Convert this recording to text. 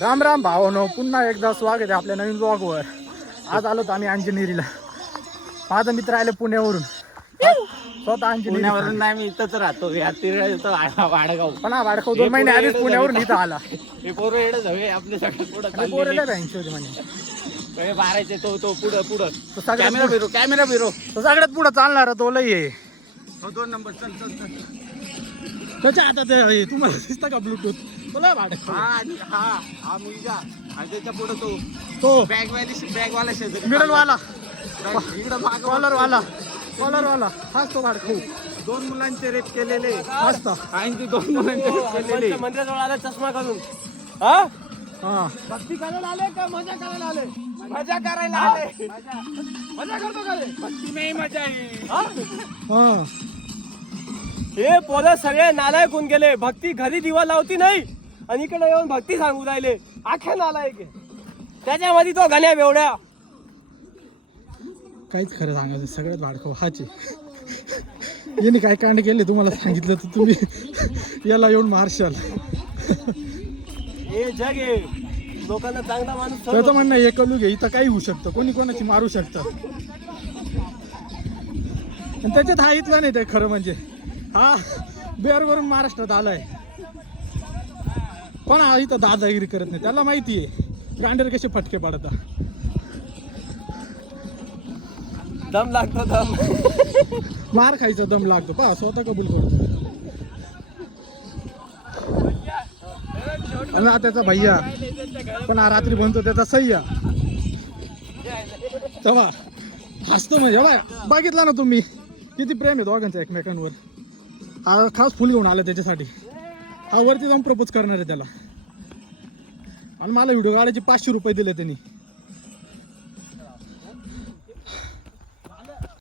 राम राम भावानो, पुन्हा एकदा स्वागत आहे आपल्या नवीन ब्लॉगवर. आज आलो आम्ही अंजनेरीला. माझा मित्र आले पुण्यावरून. स्वतः पुण्यावरून नाही, मी इथंच राहतो. वाडगाव. पण हा वाडगाव 2 महिने आधीच पुण्यावरून इथं आला. हे पोरं येडच हवे आपले सगळ्यात पुढं पोरेला बँकचे होते म्हणे. मारायचे तो पुढं तो सगळ्यात कॅमेरा फिरो तो सगळ्यात पुढं चालणार तो लई आहे. 2 नंबर चल त्याच्या हातात आहे. तुम्हाला दिसतं का ब्लूटूथ? तुला वाडगाव हा मुलगा आणि त्याच्या पुढं तो बॅगवाला शेजारी मिडलवाला इकडं मागं कॉलरवाला हाच तो वाडगाव. 2 मुलांचे रेप केलेले मस्त. आणि 2 मुलांचे रेप केलेले. मंदिराजवळ आला चष्मा घालून. हा भक्ती करायला आले का मजा करायला आले? मजा करायला आले. मजा करतो का रे? भक्ती नाही, मजा आहे. हा हे पोरं सगळे नालायक होऊन गेले. भक्ती घरी दिवा लावती नाही आणि इकडे येऊन भक्ती सांगू राहिले. आख्या नालायक आहे. त्याच्यामध्ये तो गण्या बेवड्या. काहीच खरं सांगायचं, सगळ्यात वाडगाव हाचे. याने काय कांड केले तुम्हाला सांगितलं तर तुम्ही याला येऊन मारशाल. हे जग आहे. लोकांना चांगला माणूस त्याचं म्हणणं हे कलू घे, इथं काही होऊ शकतं, कोणी कोणाची मारू शकतं. आणि त्याच्यात हा इथला नाही ते खरं म्हणजे. हा बिहारवरून महाराष्ट्रात आलाय, पण हा इथं दादागिरी करत नाही. त्याला माहिती आहे गांडेर कसे फटके पडतात. दम लागतो दम. मार खायचा दम लागतो. पहा स्वतः कबूल करतो. आणि हा त्याचा भैया, पण हा रात्री बनतो त्याचा सय्या. तेव्हा हसतो म्हणजे बाय. बघितला ना तुम्ही किती प्रेम आहे दोघांचं एकमेकांवर. हा खास फुल घेऊन आला त्याच्यासाठी. हा वरती जाऊन प्रपोज करणार आहे त्याला. आणि मला व्हिडिओ काढायचे 500 रुपये दिले त्यांनी.